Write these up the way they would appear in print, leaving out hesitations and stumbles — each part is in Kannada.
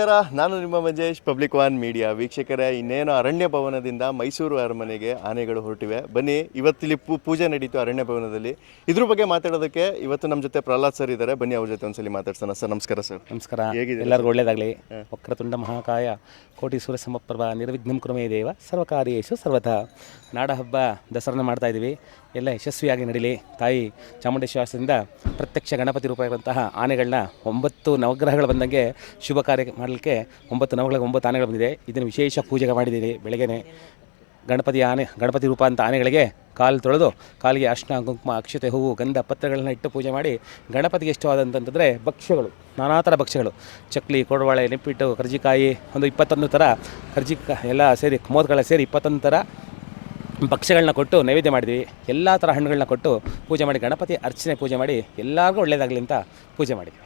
ನಮಸ್ಕಾರ, ನಾನು ನಿಮ್ಮ ಮಂಜೇಶ್, ಪಬ್ಲಿಕ್ ಒನ್ ಮೀಡಿಯಾ ವೀಕ್ಷಕರೇ. ಇನ್ನೇನು ಅರಣ್ಯ ಭವನದಿಂದ ಮೈಸೂರು ಅರಮನೆಗೆ ಆನೆಗಳು ಹೊರಟಿವೆ. ಬನ್ನಿ, ಇವತ್ತಿಲ್ಲಿ ಪೂಜೆ ನಡೀತು ಅರಣ್ಯ ಭವನದಲ್ಲಿ. ಇದ್ರ ಬಗ್ಗೆ ಮಾತಾಡೋದಕ್ಕೆ ಇವತ್ತು ನಮ್ಮ ಜೊತೆ ಪ್ರಹ್ಲಾದ್ ಸರ್ ಇದ್ದಾರೆ. ಬನ್ನಿ ಅವ್ರ ಜೊತೆ ಒಂದ್ಸಲಿ ಮಾತಾಡ್ಸೋಣ. ಸರ್ ನಮಸ್ಕಾರ. ಸರ್ ನಮಸ್ಕಾರ. ಹೇಗಿದೆ? ಎಲ್ಲರಿಗೂ ಒಳ್ಳೆಯದಾಗಲಿ. ವಕ್ರತುಂಡ ಮಹಾಕಾಯ ಕೋಟಿ ಸೂರ್ಯ ಸಮಪ್ರಭ ನಿರ್ವಿಘ್ನಂ ಕುರುಮೇ ದೇವ ಸರ್ವಕಾರ್ಯೇಷು ಸರ್ವಥಾ. ನಾಡ ಹಬ್ಬ ದಸರನ್ನ ಮಾಡ್ತಾ ಇದ್ದೀವಿ. ಎಲ್ಲ ಯಶಸ್ವಿಯಾಗಿ ನಡೀಲಿ. ತಾಯಿ ಚಾಮುಂಡೇಶ್ವರಿಂದ ಪ್ರತ್ಯಕ್ಷ ಗಣಪತಿ ರೂಪದಂತಹ ಆನೆಗಳನ್ನ 9 ನವಗ್ರಹಗಳು ಬಂದಂಗೆ ಶುಭ ಕಾರ್ಯ ಮಾಡಲಿಕ್ಕೆ 9 ನವಗಳಿಗೆ 9 ಆನೆಗಳು ಬಂದಿದೆ. ಇದನ್ನು ವಿಶೇಷ ಪೂಜೆಗೆ ಮಾಡಿದ್ದೀರಿ. ಬೆಳಗ್ಗೆನೆ ಗಣಪತಿ ರೂಪ ಅಂತ ಆನೆಗಳಿಗೆ ಕಾಲು ತೊಳೆದು ಕಾಲಿಗೆ ಅರ್ಶಿನ, ಕುಂಕುಮ, ಅಕ್ಷತೆ, ಹೂವು, ಗಂಧ, ಪತ್ರಗಳನ್ನ ಇಟ್ಟು ಪೂಜೆ ಮಾಡಿ ಗಣಪತಿಗೆ ಇಷ್ಟವಾದಂತಂದರೆ ಭಕ್ಷ್ಯಗಳು, ನಾನಾ ಥರ ಭಕ್ಷ್ಯಗಳು, ಚಕ್ಲಿ, ಕೋಡವಾಳೆ, ನಿಪ್ಪಿಟ್ಟು, ಕರ್ಜಿಕಾಯಿ, ಒಂದು 21 ಥರ ಎಲ್ಲ ಸೇರಿ ಮೋದಕಗಳ ಸೇರಿ 21 ಥರ ಭಕ್ಷ್ಯಗಳನ್ನ ಕೊಟ್ಟು ನೈವೇದ್ಯ ಮಾಡಿದ್ವಿ. ಎಲ್ಲ ಥರ ಹಣ್ಣುಗಳನ್ನ ಕೊಟ್ಟು ಪೂಜೆ ಮಾಡಿ ಗಣಪತಿ ಅರ್ಚನೆ ಪೂಜೆ ಮಾಡಿ ಎಲ್ಲರಿಗೂ ಒಳ್ಳೆಯದಾಗಲಿ ಅಂತ ಪೂಜೆ ಮಾಡಿದ್ವಿ.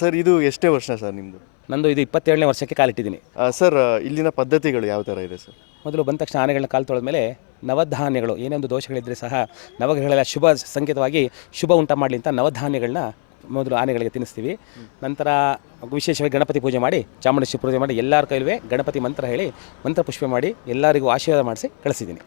ಸರ್, ಇದು ಎಷ್ಟೇ ವರ್ಷ ಸರ್ ನಿಮ್ಮದು? ನಂದು ಇದು 27ನೇ ವರ್ಷಕ್ಕೆ ಕಾಲಿಟ್ಟಿದ್ದೀನಿ. ಸರ್, ಇಲ್ಲಿನ ಪದ್ಧತಿಗಳು ಯಾವ ಥರ ಇದೆ ಸರ್? ಮೊದಲು ಬಂದ ತಕ್ಷಣ ಆನೆಗಳನ್ನ ಕಾಲು ತೊಳೆದ ಮೇಲೆ ನವಧಾನ್ಯಗಳು, ಏನೇ ಒಂದು ದೋಷಗಳಿದ್ದರೆ ಸಹ ನವಗ್ರಹಗಳೆಲ್ಲ ಶುಭ ಸಂಕೇತವಾಗಿ ಶುಭ ಉಂಟು ಮಾಡಲಿ ಅಂತ ನವಧಾನ್ಯಗಳನ್ನ ಮೊದಲು ಆನೆಗಳಿಗೆ ತಿನ್ನಿಸ್ತೀವಿ. ನಂತರ ವಿಶೇಷವಾಗಿ ಗಣಪತಿ ಪೂಜೆ ಮಾಡಿ, ಚಾಮುಂಡೇಶ್ವರಿ ಪೂಜೆ ಮಾಡಿ, ಎಲ್ಲರ ಕೈಲೂ ಗಣಪತಿ ಮಂತ್ರ ಹೇಳಿ ಮಂತ್ರ ಪುಷ್ಪ ಮಾಡಿ ಎಲ್ಲರಿಗೂ ಆಶೀರ್ವಾದ ಮಾಡಿಸಿ ಕಳಿಸಿದ್ದೀನಿ.